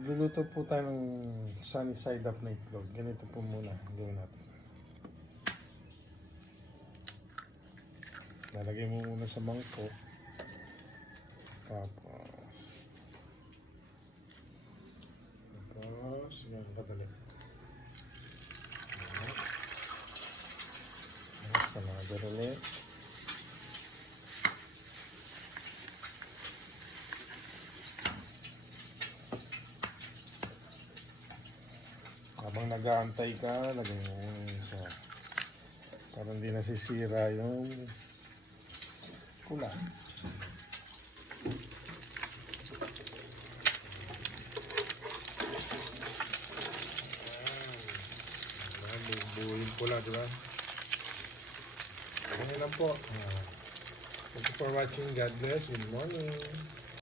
Luluto po tayo ng sunny side up na itlog. Ganito po muna. Gawin natin. Lalagay mo muna sa mangkok. Tapos, yan, kadali. Tapos, another ulit. Habang nag-aantay ka, lagay mo muna isa. Para hindi nasisira yung kulay. Buuin pula, di ba? Ganyan lang po. Thank you for watching. God bless. Good morning.